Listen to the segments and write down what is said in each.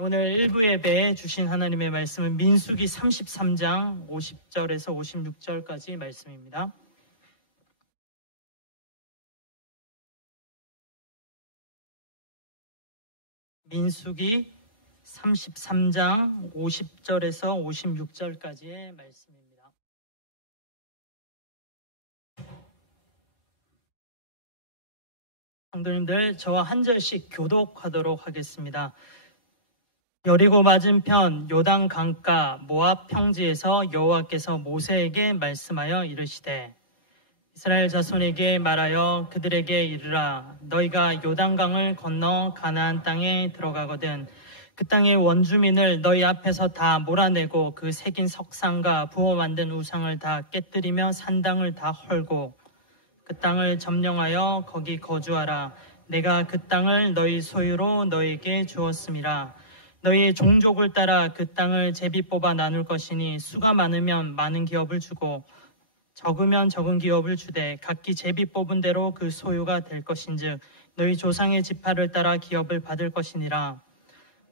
오늘 일부 예배에 주신 하나님의 말씀은 민수기 33장 50절에서 56절까지 말씀입니다. 민수기 33장 50절에서 56절까지의 말씀입니다. 성도님들, 저와 한 절씩 교독하도록 하겠습니다. 여리고 맞은편 요단 강가 모압 평지에서 여호와께서 모세에게 말씀하여 이르시되 이스라엘 자손에게 말하여 그들에게 이르라. 너희가 요단강을 건너 가나안 땅에 들어가거든 그 땅의 원주민을 너희 앞에서 다 몰아내고 그 새긴 석상과 부어 만든 우상을 다 깨뜨리며 산당을 다 헐고 그 땅을 점령하여 거기 거주하라. 내가 그 땅을 너희 소유로 너희에게 주었음이라. 너희의 종족을 따라 그 땅을 제비 뽑아 나눌 것이니 수가 많으면 많은 기업을 주고 적으면 적은 기업을 주되 각기 제비 뽑은 대로 그 소유가 될 것인즉 너희 조상의 지파를 따라 기업을 받을 것이니라.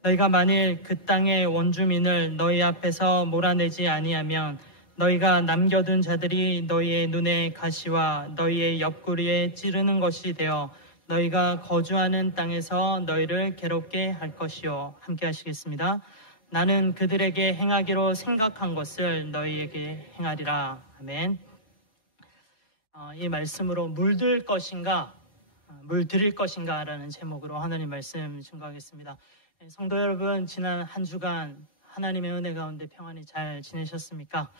너희가 만일 그 땅의 원주민을 너희 앞에서 몰아내지 아니하면 너희가 남겨둔 자들이 너희의 눈에 가시와 너희의 옆구리에 찌르는 것이 되어 너희가 거주하는 땅에서 너희를 괴롭게 할 것이요. 함께 하시겠습니다. 나는 그들에게 행하기로 생각한 것을 너희에게 행하리라. 아멘. 이 말씀으로 물들 것인가 물들일 것인가 라는 제목으로 하나님 말씀 증거하겠습니다. 성도 여러분, 지난 한 주간 하나님의 은혜 가운데 평안히 잘 지내셨습니까?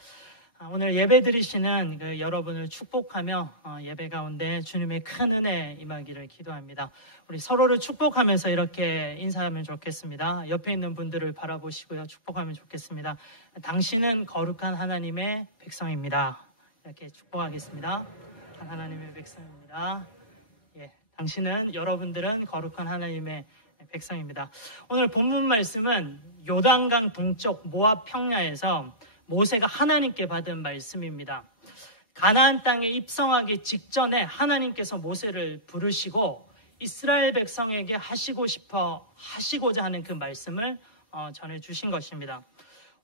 오늘 예배 드리시는 여러분을 축복하며 예배 가운데 주님의 큰 은혜 임하기를 기도합니다. 우리 서로를 축복하면서 이렇게 인사하면 좋겠습니다. 옆에 있는 분들을 바라보시고요. 축복하면 좋겠습니다. 당신은 거룩한 하나님의 백성입니다. 이렇게 축복하겠습니다. 하나님의 백성입니다. 당신은, 여러분들은 거룩한 하나님의 백성입니다. 오늘 본문 말씀은 요단강 동쪽 모압 평야에서 모세가 하나님께 받은 말씀입니다. 가나안 땅에 입성하기 직전에 하나님께서 모세를 부르시고 이스라엘 백성에게 하시고자 하는 그 말씀을 전해주신 것입니다.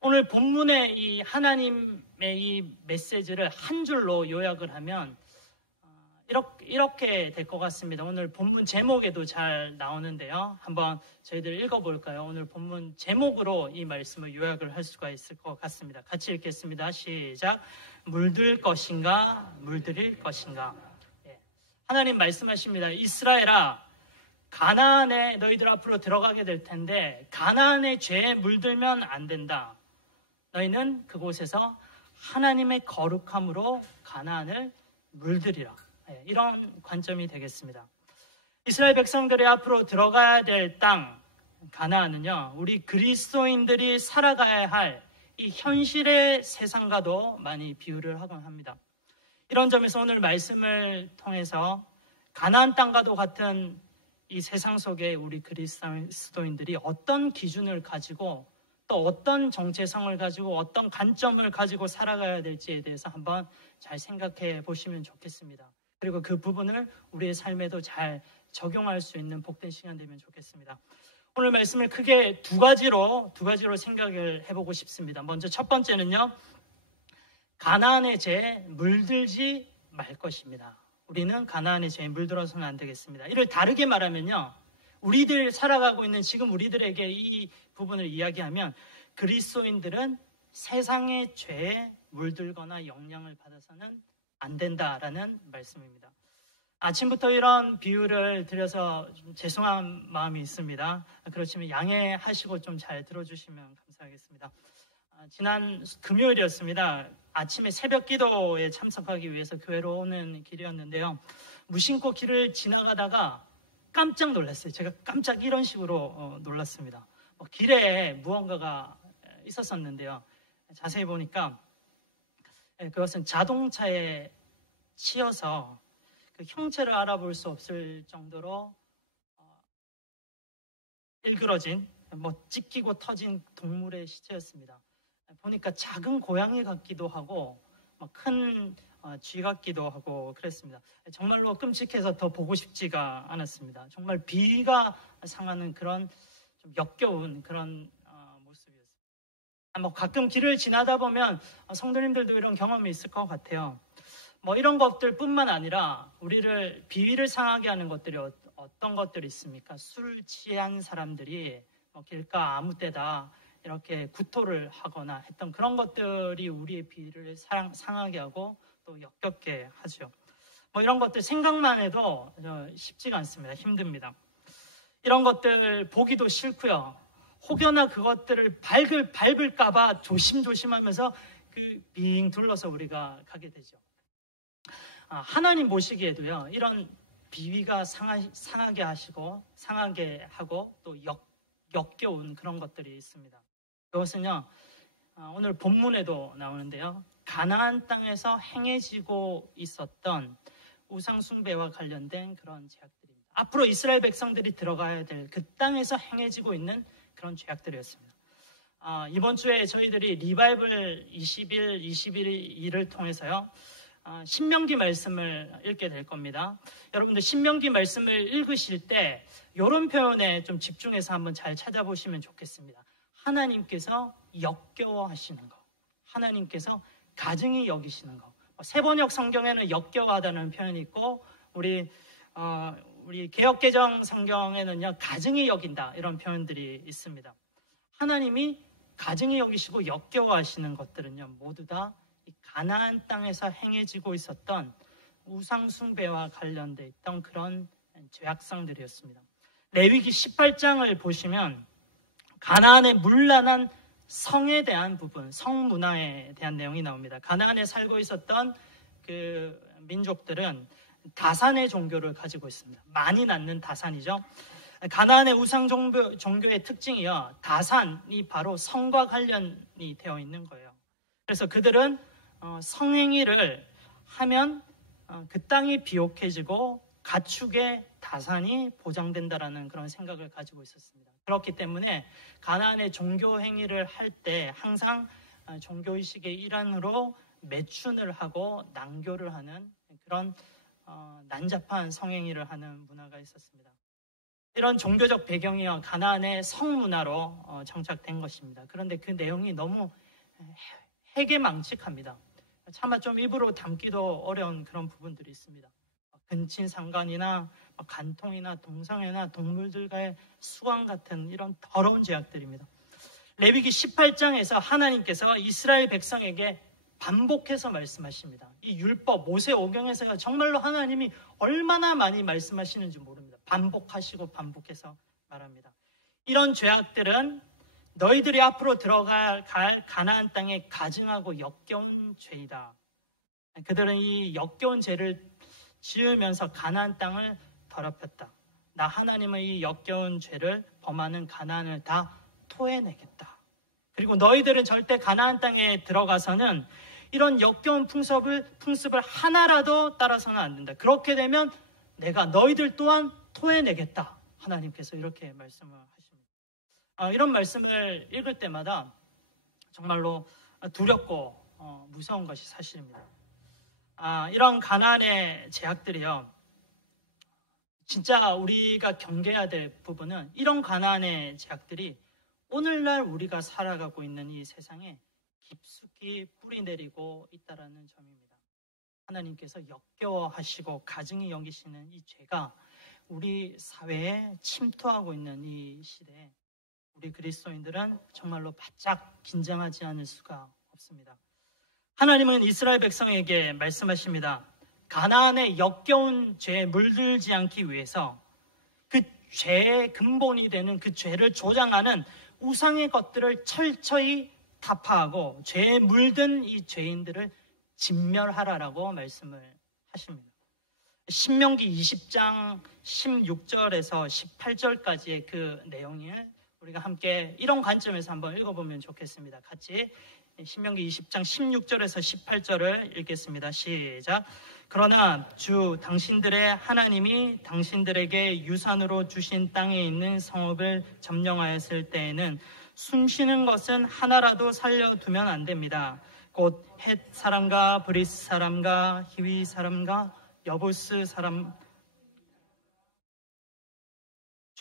오늘 본문의 이 하나님의 이 메시지를 한 줄로 요약을 하면 이렇게 될 것 같습니다. 오늘 본문 제목에도 잘 나오는데요. 한번 저희들 읽어볼까요? 오늘 본문 제목으로 이 말씀을 요약을 할 수가 있을 것 같습니다. 같이 읽겠습니다. 시작. 물들 것인가 물들일 것인가. 하나님 말씀하십니다. 이스라엘아, 가나안에 너희들 앞으로 들어가게 될 텐데 가나안의 죄에 물들면 안 된다. 너희는 그곳에서 하나님의 거룩함으로 가나안을 물들이라. 이런 관점이 되겠습니다. 이스라엘 백성들이 앞으로 들어가야 될 땅 가나안은요, 우리 그리스도인들이 살아가야 할 이 현실의 세상과도 많이 비유를 하곤 합니다. 이런 점에서 오늘 말씀을 통해서 가나안 땅과도 같은 이 세상 속에 우리 그리스도인들이 어떤 기준을 가지고 또 어떤 정체성을 가지고 어떤 관점을 가지고 살아가야 될지에 대해서 한번 잘 생각해 보시면 좋겠습니다. 그리고 그 부분을 우리의 삶에도 잘 적용할 수 있는 복된 시간 되면 좋겠습니다. 오늘 말씀을 크게 두 가지로 생각을 해보고 싶습니다. 먼저 첫 번째는요, 가나안의 죄에 물들지 말 것입니다. 우리는 가나안의 죄에 물들어서는 안 되겠습니다. 이를 다르게 말하면요, 우리들 살아가고 있는 지금 우리들에게 이 부분을 이야기하면 그리스도인들은 세상의 죄에 물들거나 영향을 받아서는 안 된다라는 말씀입니다. 아침부터 이런 비유를 드려서 좀 죄송한 마음이 있습니다. 그렇지만 양해하시고 좀 잘 들어주시면 감사하겠습니다. 지난 금요일이었습니다. 아침에 새벽 기도에 참석하기 위해서 교회로 오는 길이었는데요. 무심코 길을 지나가다가 깜짝 놀랐어요. 제가 깜짝 이런 식으로 놀랐습니다. 길에 무언가가 있었었는데요. 자세히 보니까 그것은 자동차에 치여서 그 형체를 알아볼 수 없을 정도로 일그러진, 찢기고 터진 동물의 시체였습니다. 보니까 작은 고양이 같기도 하고 큰 쥐 같기도 하고 그랬습니다. 정말로 끔찍해서 더 보고 싶지가 않았습니다. 정말 비위가 상하는 그런 좀 역겨운 그런 모습이었습니다. 뭐 가끔 길을 지나다 보면 성도님들도 이런 경험이 있을 것 같아요. 뭐 이런 것들뿐만 아니라 우리를 비위를 상하게 하는 것들이 어떤 것들이 있습니까? 술 취한 사람들이 뭐 길가 아무 때다 이렇게 구토를 하거나 했던 그런 것들이 우리의 비위를 상하게 하고 또 역겹게 하죠. 뭐 이런 것들 생각만 해도 쉽지가 않습니다. 힘듭니다. 이런 것들 보기도 싫고요. 혹여나 그것들을 밟을까봐 조심조심하면서 그 빙 둘러서 우리가 가게 되죠. 하나님 보시기에도요, 이런 비위가 상하게 하시고 상하게 하고 또 역겨운 그런 것들이 있습니다. 그것은요, 오늘 본문에도 나오는데요, 가나안 땅에서 행해지고 있었던 우상 숭배와 관련된 그런 죄악들입니다. 앞으로 이스라엘 백성들이 들어가야 될 그 땅에서 행해지고 있는 그런 죄악들이었습니다. 이번 주에 저희들이 리바이블 20일, 21일을 통해서요, 신명기 말씀을 읽게 될 겁니다. 여러분들 신명기 말씀을 읽으실 때 이런 표현에 좀 집중해서 한번 잘 찾아보시면 좋겠습니다. 하나님께서 역겨워하시는 거, 하나님께서 가증히 여기시는 거. 세번역 성경에는 역겨워하다는 표현이 있고 우리 개역개정 성경에는요, 가증히 여긴다 이런 표현들이 있습니다. 하나님이 가증히 여기시고 역겨워하시는 것들은요, 모두 다 이 가나안 땅에서 행해지고 있었던 우상 숭배와 관련돼 있던 그런 죄악성들이었습니다. 레위기 18장을 보시면 가나안의 문란한 성에 대한 부분, 성 문화에 대한 내용이 나옵니다. 가나안에 살고 있었던 그 민족들은 다산의 종교를 가지고 있습니다. 많이 낳는 다산이죠. 가나안의 우상 종교의 특징이요, 다산이 바로 성과 관련이 되어 있는 거예요. 그래서 그들은 성행위를 하면 그 땅이 비옥해지고 가축의 다산이 보장된다라는 그런 생각을 가지고 있었습니다. 그렇기 때문에 가나안의 종교 행위를 할 때 항상 종교의식의 일환으로 매춘을 하고 낭교를 하는 그런 난잡한 성행위를 하는 문화가 있었습니다. 이런 종교적 배경이요, 가나안의 성문화로 정착된 것입니다. 그런데 그 내용이 너무 해괴망측합니다. 차마 좀 입으로 담기도 어려운 그런 부분들이 있습니다. 근친상간이나 간통이나 동성애나 동물들과의 수강 같은 이런 더러운 죄악들입니다. 레위기 18장에서 하나님께서 이스라엘 백성에게 반복해서 말씀하십니다. 이 율법 모세오경에서요, 정말로 하나님이 얼마나 많이 말씀하시는지 모릅니다. 반복하시고 반복해서 말합니다. 이런 죄악들은 너희들이 앞으로 들어갈 가나안 땅에 가증하고 역겨운 죄이다. 그들은 이 역겨운 죄를 지으면서 가나안 땅을 더럽혔다. 나 하나님은 이 역겨운 죄를 범하는 가나안을 다 토해내겠다. 그리고 너희들은 절대 가나안 땅에 들어가서는 이런 역겨운 풍습을 하나라도 따라서는 안 된다. 그렇게 되면 내가 너희들 또한 토해내겠다. 하나님께서 이렇게 말씀을 하십니다. 이런 말씀을 읽을 때마다 정말로 두렵고 무서운 것이 사실입니다. 이런 가나안의 죄악들이요, 진짜 우리가 경계해야 될 부분은 이런 가나안의 죄악들이 오늘날 우리가 살아가고 있는 이 세상에 깊숙이 뿌리내리고 있다는 점입니다. 하나님께서 역겨워하시고 가증히 여기시는 이 죄가 우리 사회에 침투하고 있는 이 시대에 우리 그리스도인들은 정말로 바짝 긴장하지 않을 수가 없습니다. 하나님은 이스라엘 백성에게 말씀하십니다. 가나안의 역겨운 죄에 물들지 않기 위해서 그 죄의 근본이 되는 그 죄를 조장하는 우상의 것들을 철저히 타파하고 죄에 물든 이 죄인들을 진멸하라라고 말씀을 하십니다. 신명기 20장 16절에서 18절까지의 그 내용을 우리가 함께 이런 관점에서 한번 읽어보면 좋겠습니다. 같이 신명기 20장 16절에서 18절을 읽겠습니다. 시작. 그러나 주 당신들의 하나님이 당신들에게 유산으로 주신 땅에 있는 성읍을 점령하였을 때에는 숨쉬는 것은 하나라도 살려두면 안 됩니다. 곧 헷 사람과 브리스 사람과 히위 사람과 여부스 사람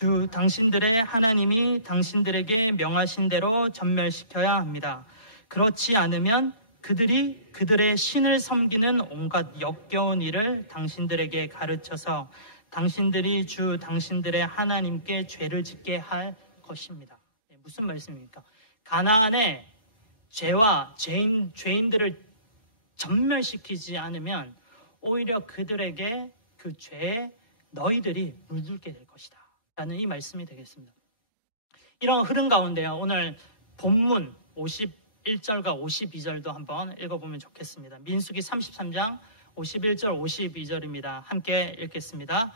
주 당신들의 하나님이 당신들에게 명하신 대로 전멸시켜야 합니다. 그렇지 않으면 그들이 그들의 신을 섬기는 온갖 역겨운 일을 당신들에게 가르쳐서 당신들이 주 당신들의 하나님께 죄를 짓게 할 것입니다. 무슨 말씀입니까? 가나안의 죄와 죄인들을 전멸시키지 않으면 오히려 그들에게 그 죄에 너희들이 물들게 될 것이다 라는 이 말씀이 되겠습니다. 이런 흐름 가운데요, 오늘 본문 51절과 52절도 한번 읽어보면 좋겠습니다. 민수기 33장 51절 52절입니다. 함께 읽겠습니다.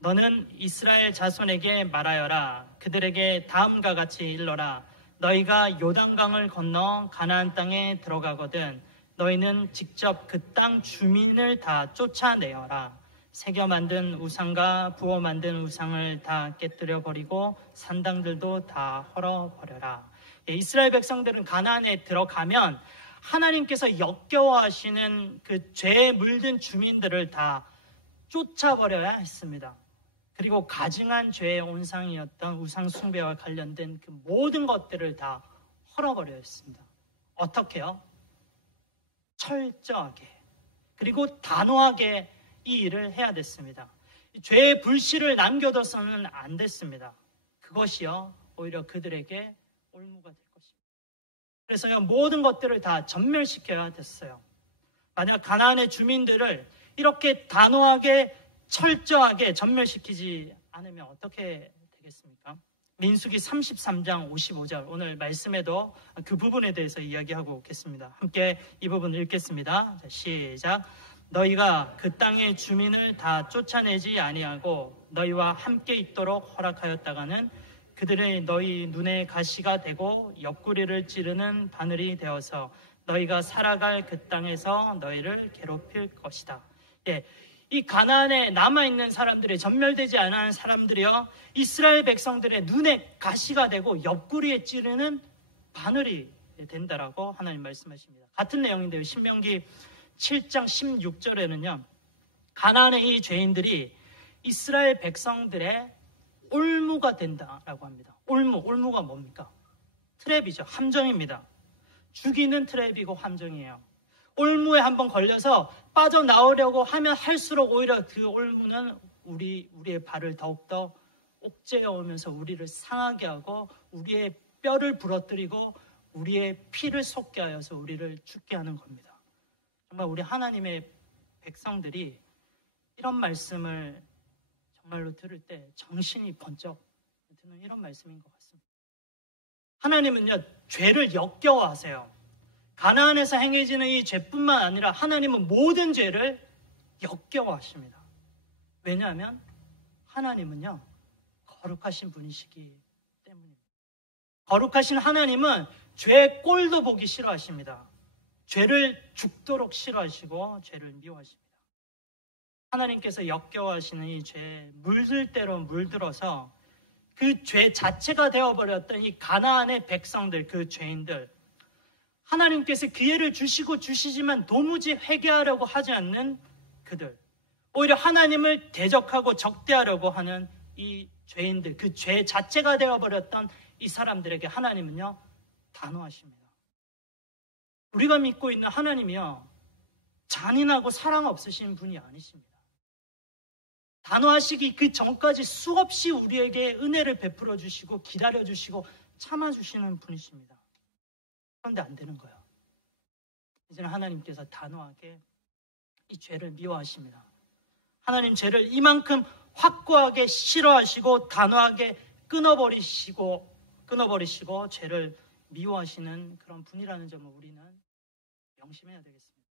너는 이스라엘 자손에게 말하여라. 그들에게 다음과 같이 일러라. 너희가 요단강을 건너 가나안 땅에 들어가거든 너희는 직접 그 땅 주민을 다 쫓아내어라. 새겨 만든 우상과 부어 만든 우상을 다 깨뜨려 버리고 산당들도 다 헐어버려라. 이스라엘 백성들은 가나안에 들어가면 하나님께서 역겨워하시는 그 죄에 물든 주민들을 다 쫓아버려야 했습니다. 그리고 가증한 죄의 온상이었던 우상 숭배와 관련된 그 모든 것들을 다 헐어버려야 했습니다. 어떻게요? 철저하게 그리고 단호하게 이 일을 해야 됐습니다. 죄의 불씨를 남겨둬서는 안 됐습니다. 그것이요 오히려 그들에게 올무가 될 것입니다. 그래서요 모든 것들을 다 전멸시켜야 됐어요. 만약 가나안의 주민들을 이렇게 단호하게 철저하게 전멸시키지 않으면 어떻게 되겠습니까? 민수기 33장 55절 오늘 말씀에도 그 부분에 대해서 이야기하고 오겠습니다. 함께 이 부분 읽겠습니다. 자, 시작. 너희가 그 땅의 주민을 다 쫓아내지 아니하고 너희와 함께 있도록 허락하였다가는 그들의 너희 눈에 가시가 되고 옆구리를 찌르는 바늘이 되어서 너희가 살아갈 그 땅에서 너희를 괴롭힐 것이다. 예, 이 가나안에 남아있는 사람들이 전멸되지 않은 사람들이요 이스라엘 백성들의 눈에 가시가 되고 옆구리에 찌르는 바늘이 된다라고 하나님 말씀하십니다. 같은 내용인데요. 신명기 7장 16절에는요 가나안의 이 죄인들이 이스라엘 백성들의 올무가 된다라고 합니다. 올무가 뭡니까? 트랩이죠. 함정입니다. 죽이는 트랩이고 함정이에요. 올무에 한번 걸려서 빠져나오려고 하면 할수록 오히려 그 올무는 우리의 발을 더욱더 옥죄어 오면서 우리를 상하게 하고 우리의 뼈를 부러뜨리고 우리의 피를 솟게 하여서 우리를 죽게 하는 겁니다. 정말 우리 하나님의 백성들이 이런 말씀을 정말로 들을 때 정신이 번쩍 드는 이런 말씀인 것 같습니다. 하나님은요 죄를 역겨워하세요. 가나안에서 행해지는 이 죄뿐만 아니라 하나님은 모든 죄를 역겨워하십니다. 왜냐하면 하나님은요 거룩하신 분이시기 때문입니다. 거룩하신 하나님은 죄의 꼴도 보기 싫어하십니다. 죄를 죽도록 싫어하시고 죄를 미워하십니다. 하나님께서 역겨워하시는 이 죄에 물들 대로 물들어서 그 죄 자체가 되어버렸던 이 가나안의 백성들, 그 죄인들, 하나님께서 기회를 주시고 주시지만 도무지 회개하려고 하지 않는 그들, 오히려 하나님을 대적하고 적대하려고 하는 이 죄인들, 그 죄 자체가 되어버렸던 이 사람들에게 하나님은요 단호하십니다. 우리가 믿고 있는 하나님이요 잔인하고 사랑 없으신 분이 아니십니다. 단호하시기 그 전까지 수없이 우리에게 은혜를 베풀어 주시고 기다려 주시고 참아 주시는 분이십니다. 그런데 안 되는 거예요. 이제는 하나님께서 단호하게 이 죄를 미워하십니다. 하나님 죄를 이만큼 확고하게 싫어하시고 단호하게 끊어버리시고 죄를 미워하시는 그런 분이라는 점을 우리는 명심해야 되겠습니다.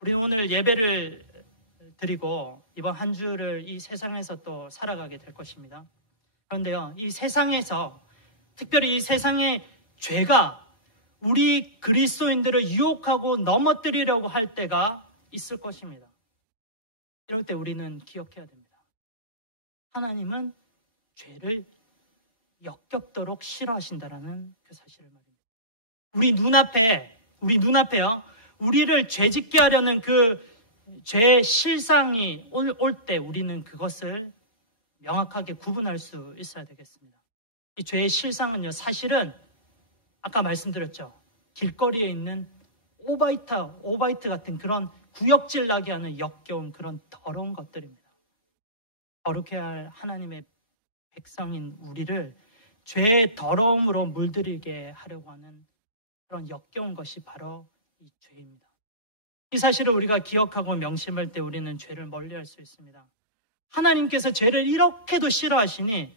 우리 오늘 예배를 드리고 이번 한 주를 이 세상에서 또 살아가게 될 것입니다. 그런데요, 이 세상에서 특별히 이 세상의 죄가 우리 그리스도인들을 유혹하고 넘어뜨리려고 할 때가 있을 것입니다. 이럴 때 우리는 기억해야 됩니다. 하나님은 죄를 역겹도록 싫어하신다라는 그 사실을 말입니다. 우리 눈앞에요. 우리를 죄짓게 하려는 그 죄의 실상이 올 때 우리는 그것을 명확하게 구분할 수 있어야 되겠습니다. 이 죄의 실상은요, 사실은 아까 말씀드렸죠. 길거리에 있는 오바이트 같은 그런 구역질 나게 하는 역겨운 그런 더러운 것들입니다. 거룩해야 할 하나님의 백성인 우리를 죄의 더러움으로 물들이게 하려고 하는 그런 역겨운 것이 바로 이 죄입니다. 이 사실을 우리가 기억하고 명심할 때 우리는 죄를 멀리할 수 있습니다. 하나님께서 죄를 이렇게도 싫어하시니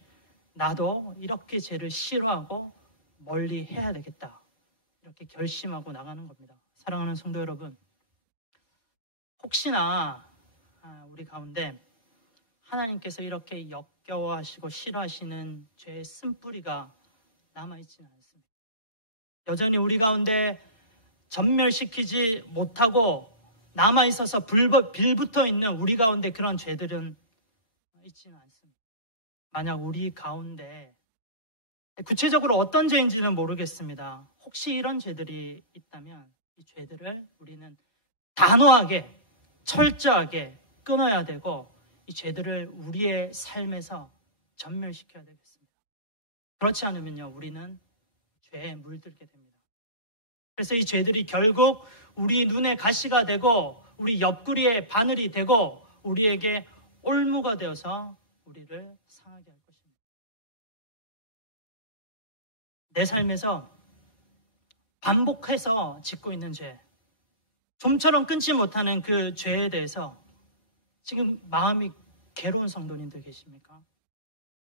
나도 이렇게 죄를 싫어하고 멀리 해야 되겠다. 이렇게 결심하고 나가는 겁니다. 사랑하는 성도 여러분, 혹시나 우리 가운데 하나님께서 이렇게 역겨워하시고 싫어하시는 죄의 쓴뿌리가 남아있지는 않습니다. 여전히 우리 가운데 전멸시키지 못하고 남아있어서 빌붙어 있는 우리 가운데 그런 죄들은 있지는 않습니다. 만약 우리 가운데 구체적으로 어떤 죄인지는 모르겠습니다. 혹시 이런 죄들이 있다면 이 죄들을 우리는 단호하게 철저하게 끊어야 되고 이 죄들을 우리의 삶에서 전멸시켜야 되겠습니다. 그렇지 않으면요, 우리는 죄에 물들게 됩니다. 그래서 이 죄들이 결국 우리 눈에 가시가 되고 우리 옆구리에 바늘이 되고 우리에게 올무가 되어서 우리를 상하게 할 것입니다. 내 삶에서 반복해서 짓고 있는 죄, 좀처럼 끊지 못하는 그 죄에 대해서 지금 마음이 괴로운 성도님들 계십니까?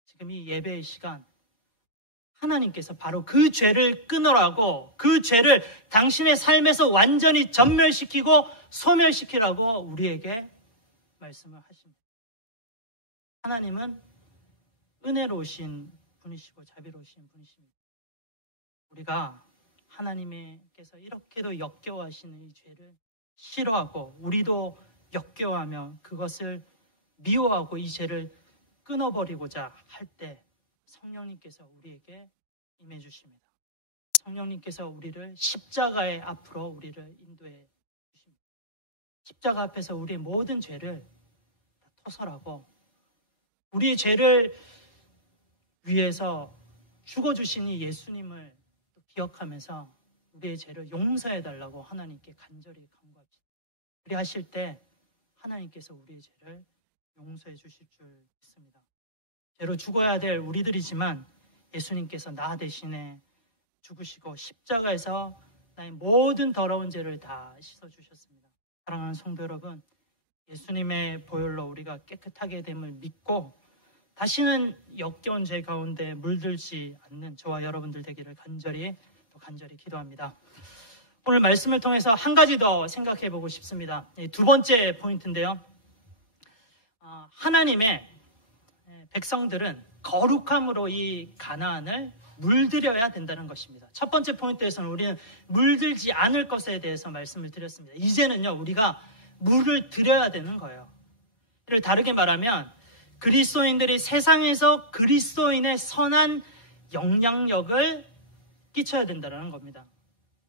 지금 이 예배의 시간 하나님께서 바로 그 죄를 끊으라고, 그 죄를 당신의 삶에서 완전히 전멸시키고 소멸시키라고 우리에게 말씀을 하십니다. 하나님은 은혜로우신 분이시고 자비로우신 분이십니다. 우리가 하나님께서 이렇게도 역겨워하시는 이 죄를 싫어하고 우리도 역겨워하며 그것을 미워하고 이 죄를 끊어버리고자 할 때 성령님께서 우리에게 임해 주십니다. 성령님께서 우리를 십자가의 앞으로 우리를 인도해 주십니다. 십자가 앞에서 우리의 모든 죄를 토설하고 우리의 죄를 위해서 죽어주신 이 예수님을 기억하면서 우리의 죄를 용서해달라고 하나님께 간절히 간구합시다. 그리하실 때 하나님께서 우리의 죄를 용서해 주실 줄 믿습니다. 죄로 죽어야 될 우리들이지만 예수님께서 나 대신에 죽으시고 십자가에서 나의 모든 더러운 죄를 다 씻어주셨습니다. 사랑하는 성도 여러분, 예수님의 보혈로 우리가 깨끗하게 됨을 믿고 다시는 역겨운 죄 가운데 물들지 않는 저와 여러분들 되기를 간절히 기도합니다. 오늘 말씀을 통해서 한 가지 더 생각해 보고 싶습니다. 두 번째 포인트인데요. 하나님의 백성들은 거룩함으로 이 가나안을 물들여야 된다는 것입니다. 첫 번째 포인트에서는 우리는 물들지 않을 것에 대해서 말씀을 드렸습니다. 이제는요, 우리가 물을 들여야 되는 거예요. 이를 다르게 말하면 그리스도인들이 세상에서 그리스도인의 선한 영향력을 끼쳐야 된다는 겁니다.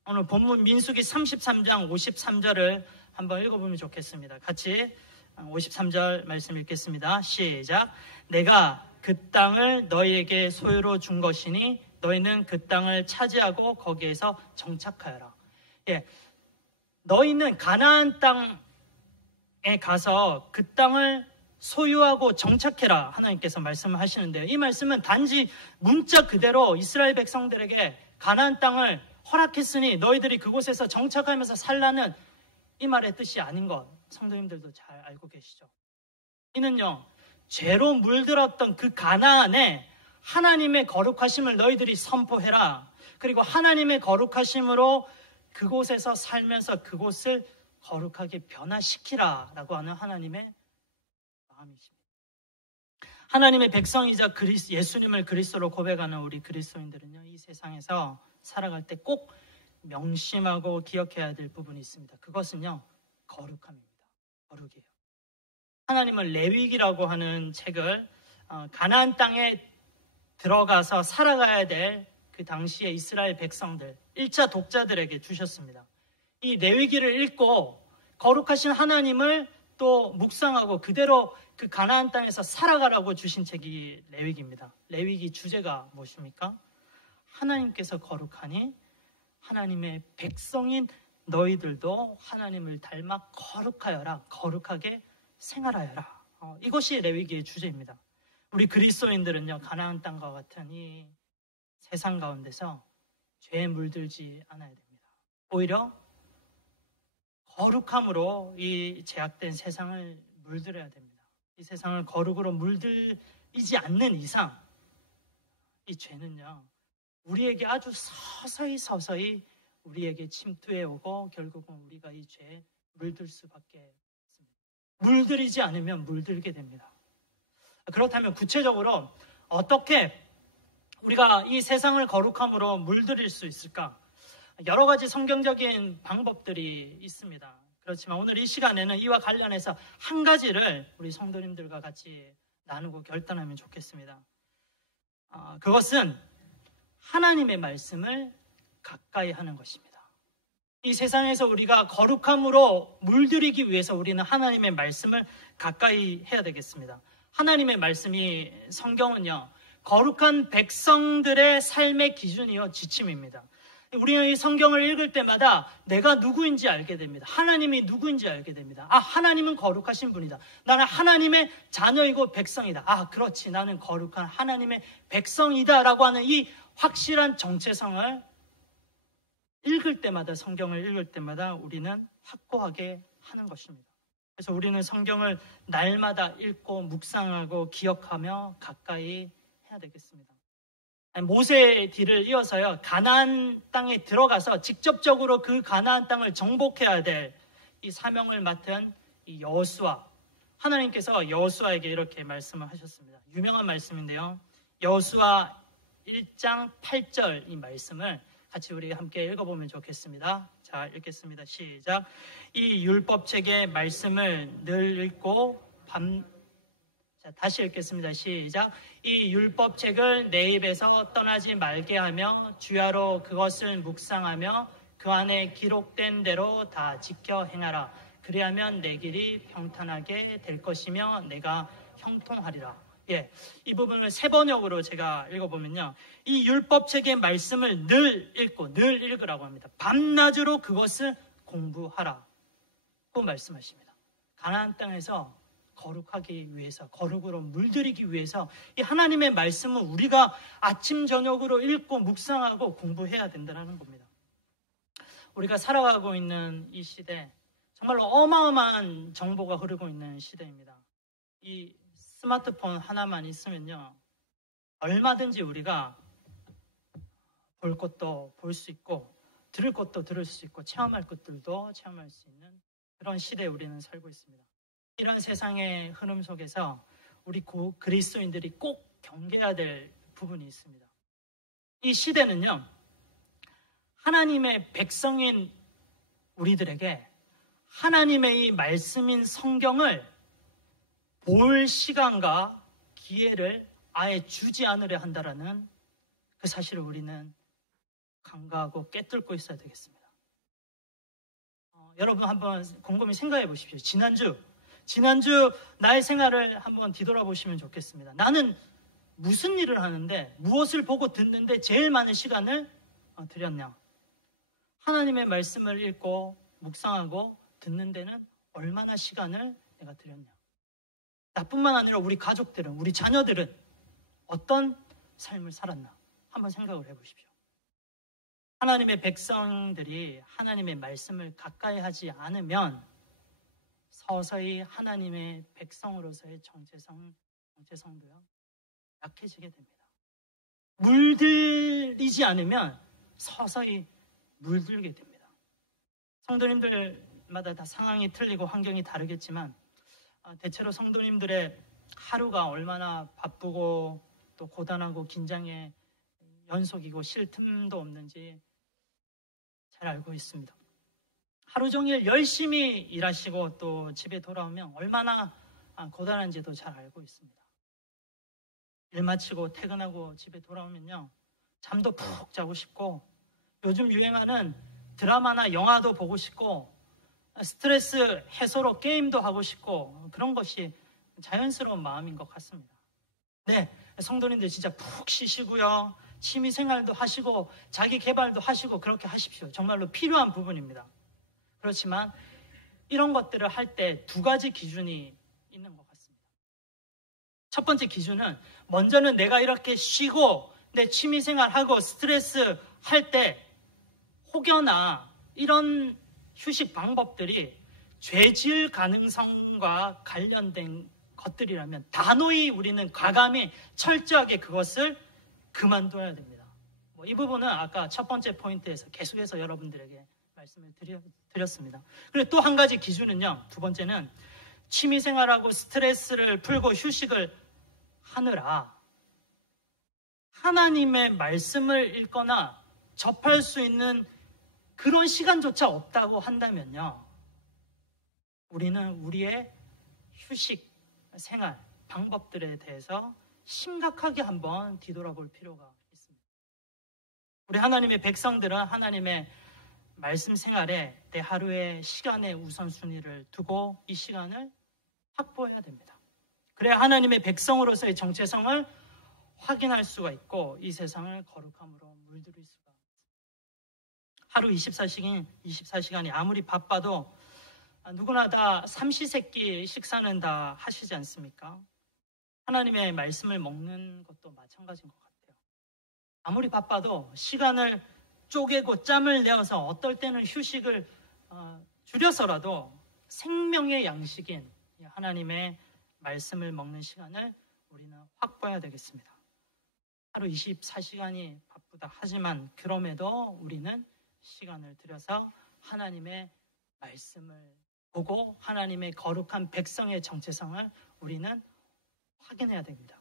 오늘 본문 민수기 33장 53절을 한번 읽어보면 좋겠습니다. 같이 53절 말씀 읽겠습니다. 시작. 내가 그 땅을 너희에게 소유로 준 것이니 너희는 그 땅을 차지하고 거기에서 정착하여라. 너희는 가나안 땅에 가서 그 땅을 소유하고 정착해라 하나님께서 말씀을 하시는데요. 이 말씀은 단지 문자 그대로 이스라엘 백성들에게 가나안 땅을 허락했으니 너희들이 그곳에서 정착하면서 살라는 이 말의 뜻이 아닌 것 성도님들도 잘 알고 계시죠. 이는요, 죄로 물들었던 그 가나안에 하나님의 거룩하심을 너희들이 선포해라. 그리고 하나님의 거룩하심으로 그곳에서 살면서 그곳을 거룩하게 변화시키라 라고 하는 하나님의 마음이십니다. 하나님의 백성이자 예수님을 그리스도로 고백하는 우리 그리스도인들은요, 이 세상에서 살아갈 때 꼭 명심하고 기억해야 될 부분이 있습니다. 그것은요, 거룩함입니다. 거룩이에요. 하나님은 레위기라고 하는 책을 가나안 땅에 들어가서 살아가야 될 그 당시의 이스라엘 백성들, 1차 독자들에게 주셨습니다. 이 레위기를 읽고 거룩하신 하나님을 또 묵상하고 그대로 그 가나안 땅에서 살아가라고 주신 책이 레위기입니다. 레위기 주제가 무엇입니까? 하나님께서 거룩하니 하나님의 백성인 너희들도 하나님을 닮아 거룩하여라, 거룩하게 생활하여라. 이것이 레위기의 주제입니다. 우리 그리스도인들은요, 가나안 땅과 같은 이 세상 가운데서 죄에 물들지 않아야 됩니다. 오히려 거룩함으로 이 제약된 세상을 물들여야 됩니다. 이 세상을 거룩으로 물들이지 않는 이상 이 죄는요, 우리에게 아주 서서히 우리에게 침투해 오고 결국은 우리가 이 죄에 물들 수밖에 없습니다. 물들이지 않으면 물들게 됩니다. 그렇다면 구체적으로 어떻게 우리가 이 세상을 거룩함으로 물들일 수 있을까? 여러 가지 성경적인 방법들이 있습니다. 그렇지만 오늘 이 시간에는 이와 관련해서 한 가지를 우리 성도님들과 같이 나누고 결단하면 좋겠습니다. 그것은 하나님의 말씀을 가까이 하는 것입니다. 이 세상에서 우리가 거룩함으로 물들이기 위해서 우리는 하나님의 말씀을 가까이 해야 되겠습니다. 하나님의 말씀이, 성경은요, 거룩한 백성들의 삶의 기준이요, 지침입니다. 우리는 이 성경을 읽을 때마다 내가 누구인지 알게 됩니다. 하나님이 누구인지 알게 됩니다. 하나님은 거룩하신 분이다. 나는 하나님의 자녀이고 백성이다. 그렇지, 나는 거룩한 하나님의 백성이다라고 하는 이 확실한 정체성을 읽을 때마다, 성경을 읽을 때마다 우리는 확고하게 하는 것입니다. 그래서 우리는 성경을 날마다 읽고 묵상하고 기억하며 가까이 해야 되겠습니다. 모세의 뒤를 이어서요, 가나안 땅에 들어가서 직접적으로 그 가나안 땅을 정복해야 될 이 사명을 맡은 이 여호수아, 하나님께서 여호수아에게 이렇게 말씀을 하셨습니다. 유명한 말씀인데요, 여호수아 1장 8절 이 말씀을 같이 우리 함께 읽어보면 좋겠습니다. 자, 읽겠습니다. 시작. 이 율법책의 말씀을 늘 읽고 다시 읽겠습니다. 시작. 이 율법책을 내 입에서 떠나지 말게 하며 주야로 그것을 묵상하며 그 안에 기록된 대로 다 지켜 행하라. 그리하면 내 길이 평탄하게 될 것이며 내가 형통하리라. 이 부분을 세 번역으로 제가 읽어보면요, 이 율법책의 말씀을 늘 읽고 늘 읽으라고 합니다. 밤낮으로 그것을 공부하라고 말씀하십니다. 가나안 땅에서 거룩하기 위해서, 거룩으로 물들이기 위해서 이 하나님의 말씀은 우리가 아침 저녁으로 읽고 묵상하고 공부해야 된다는 겁니다. 우리가 살아가고 있는 이 시대, 정말로 어마어마한 정보가 흐르고 있는 시대입니다. 이 스마트폰 하나만 있으면요, 얼마든지 우리가 볼 것도 볼 수 있고 들을 것도 들을 수 있고 체험할 것들도 체험할 수 있는 그런 시대에 우리는 살고 있습니다. 이런 세상의 흐름 속에서 우리 그리스도인들이 꼭 경계해야 될 부분이 있습니다. 이 시대는요, 하나님의 백성인 우리들에게 하나님의 이 말씀인 성경을 볼 시간과 기회를 아예 주지 않으려 한다라는 그 사실을 우리는 간과하고 깨뚫고 있어야 되겠습니다. 여러분 한번 곰곰이 생각해 보십시오. 지난주 나의 생활을 한번 뒤돌아보시면 좋겠습니다. 나는 무슨 일을 하는데, 무엇을 보고 듣는데 제일 많은 시간을 들였냐? 하나님의 말씀을 읽고 묵상하고 듣는 데는 얼마나 시간을 내가 들였냐? 나뿐만 아니라 우리 가족들은, 우리 자녀들은 어떤 삶을 살았나? 한번 생각을 해보십시오. 하나님의 백성들이 하나님의 말씀을 가까이 하지 않으면 서서히 하나님의 백성으로서의 정체성도요, 약해지게 됩니다. 물들이지 않으면 서서히 물들게 됩니다. 성도님들마다 다 상황이 틀리고 환경이 다르겠지만 대체로 성도님들의 하루가 얼마나 바쁘고 또 고단하고 긴장의 연속이고 쉴 틈도 없는지 잘 알고 있습니다. 하루 종일 열심히 일하시고 또 집에 돌아오면 얼마나 고단한지도 잘 알고 있습니다. 일 마치고 퇴근하고 집에 돌아오면요, 잠도 푹 자고 싶고, 요즘 유행하는 드라마나 영화도 보고 싶고, 스트레스 해소로 게임도 하고 싶고, 그런 것이 자연스러운 마음인 것 같습니다. 네, 성도님들 진짜 푹 쉬시고요. 취미 생활도 하시고 자기 개발도 하시고 그렇게 하십시오. 정말로 필요한 부분입니다. 그렇지만 이런 것들을 할 때 두 가지 기준이 있는 것 같습니다. 첫 번째 기준은 먼저는 내가 이렇게 쉬고 내 취미 생활하고 스트레스 할 때 혹여나 이런 휴식 방법들이 죄질 가능성과 관련된 것들이라면 단호히 우리는 과감히 철저하게 그것을 그만둬야 됩니다. 이 부분은 아까 첫 번째 포인트에서 계속해서 여러분들에게 말씀을 드렸습니다. 그리고 또 한 가지 기준은요. 두 번째는 취미생활하고 스트레스를 풀고 휴식을 하느라 하나님의 말씀을 읽거나 접할 수 있는 그런 시간조차 없다고 한다면요. 우리는 우리의 휴식 생활 방법들에 대해서 심각하게 한번 뒤돌아볼 필요가 있습니다. 우리 하나님의 백성들은 하나님의 말씀 생활에 내 하루의 시간의 우선순위를 두고 이 시간을 확보해야 됩니다. 그래야 하나님의 백성으로서의 정체성을 확인할 수가 있고 이 세상을 거룩함으로 물들일 수가 있습니다. 하루 24시간이 아무리 바빠도 누구나 다 삼시세끼 식사는 다 하시지 않습니까? 하나님의 말씀을 먹는 것도 마찬가지인 것 같아요. 아무리 바빠도 시간을 쪼개고 짬을 내어서 어떨 때는 휴식을 줄여서라도 생명의 양식인 하나님의 말씀을 먹는 시간을 우리는 확보해야 되겠습니다. 하루 24시간이 바쁘다 하지만 그럼에도 우리는 시간을 들여서 하나님의 말씀을 보고 하나님의 거룩한 백성의 정체성을 우리는 확인해야 됩니다.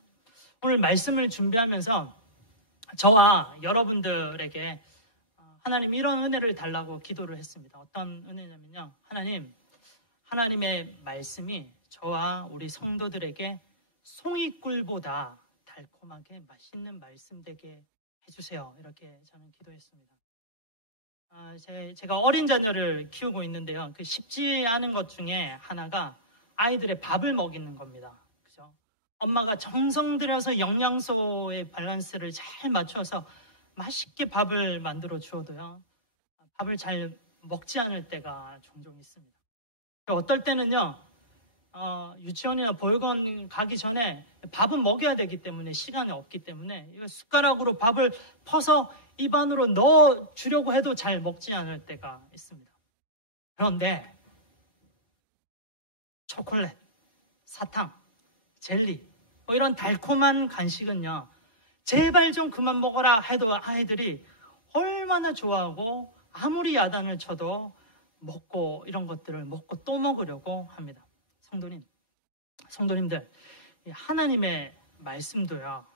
오늘 말씀을 준비하면서 저와 여러분들에게 하나님 이런 은혜를 달라고 기도를 했습니다. 어떤 은혜냐면요. 하나님의 말씀이 저와 우리 성도들에게 송이꿀보다 달콤하게 맛있는 말씀 되게 해주세요. 이렇게 저는 기도했습니다. 제가 어린 자녀를 키우고 있는데요. 그 쉽지 않은 것 중에 하나가 아이들의 밥을 먹이는 겁니다. 그죠? 엄마가 정성 들여서 영양소의 밸런스를 잘 맞춰서 맛있게 밥을 만들어 주어도요. 밥을 잘 먹지 않을 때가 종종 있습니다. 어떨 때는요. 유치원이나 보육원 가기 전에 밥은 먹여야 되기 때문에 시간이 없기 때문에 숟가락으로 밥을 퍼서 입안으로 넣어 주려고 해도 잘 먹지 않을 때가 있습니다. 그런데 초콜릿, 사탕, 젤리 이런 달콤한 간식은요. 제발 좀 그만 먹어라 해도 아이들이 얼마나 좋아하고 아무리 야단을 쳐도 먹고 이런 것들을 먹고 또 먹으려고 합니다. 성도님들, 하나님의 말씀도요,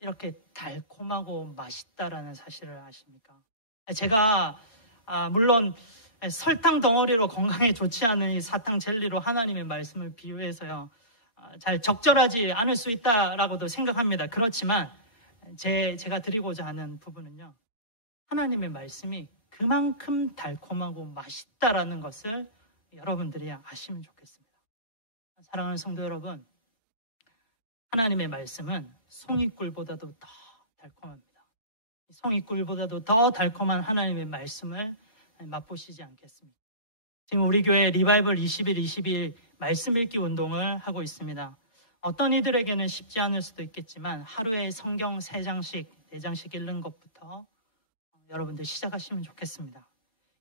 이렇게 달콤하고 맛있다라는 사실을 아십니까? 제가, 물론 설탕 덩어리로 건강에 좋지 않은 이 사탕 젤리로 하나님의 말씀을 비유해서요, 잘 적절하지 않을 수 있다라고도 생각합니다. 그렇지만, 제가 드리고자 하는 부분은요, 하나님의 말씀이 그만큼 달콤하고 맛있다라는 것을 여러분들이 아시면 좋겠습니다. 사랑하는 성도 여러분, 하나님의 말씀은 송이꿀보다도 더 달콤합니다. 송이꿀보다도 더 달콤한 하나님의 말씀을 맛보시지 않겠습니까? 지금 우리 교회 리바이벌 20일 말씀 읽기 운동을 하고 있습니다. 어떤 이들에게는 쉽지 않을 수도 있겠지만 하루에 성경 3장씩, 4장씩 읽는 것부터 여러분들 시작하시면 좋겠습니다.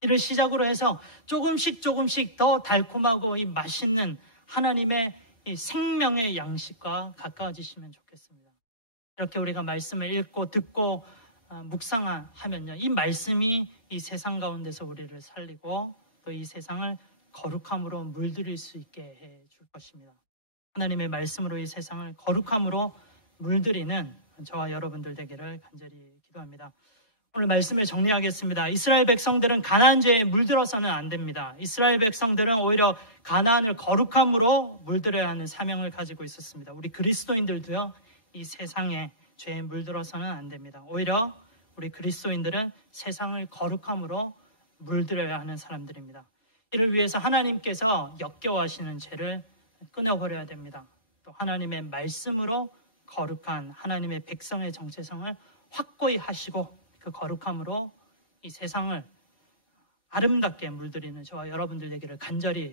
이를 시작으로 해서 조금씩 더 달콤하고 이 맛있는 하나님의 이 생명의 양식과 가까워지시면 좋겠습니다. 이렇게 우리가 말씀을 읽고 듣고 묵상하면요, 이 말씀이 이 세상 가운데서 우리를 살리고 또 이 세상을 거룩함으로 물들일 수 있게 해줄 것입니다. 하나님의 말씀으로 이 세상을 거룩함으로 물들이는 저와 여러분들 되기를 간절히 기도합니다. 오늘 말씀을 정리하겠습니다. 이스라엘 백성들은 가나안죄에 물들어서는 안 됩니다. 이스라엘 백성들은 오히려 가나안을 거룩함으로 물들여야 하는 사명을 가지고 있었습니다. 우리 그리스도인들도요, 이 세상에 죄에 물들어서는 안 됩니다. 오히려 우리 그리스도인들은 세상을 거룩함으로 물들여야 하는 사람들입니다. 이를 위해서 하나님께서 역겨워하시는 죄를 끊어버려야 됩니다. 하나님의 말씀으로 거룩한 하나님의 백성의 정체성을 확고히 하시고 그 거룩함으로 이 세상을 아름답게 물들이는 저와 여러분들 되기를 간절히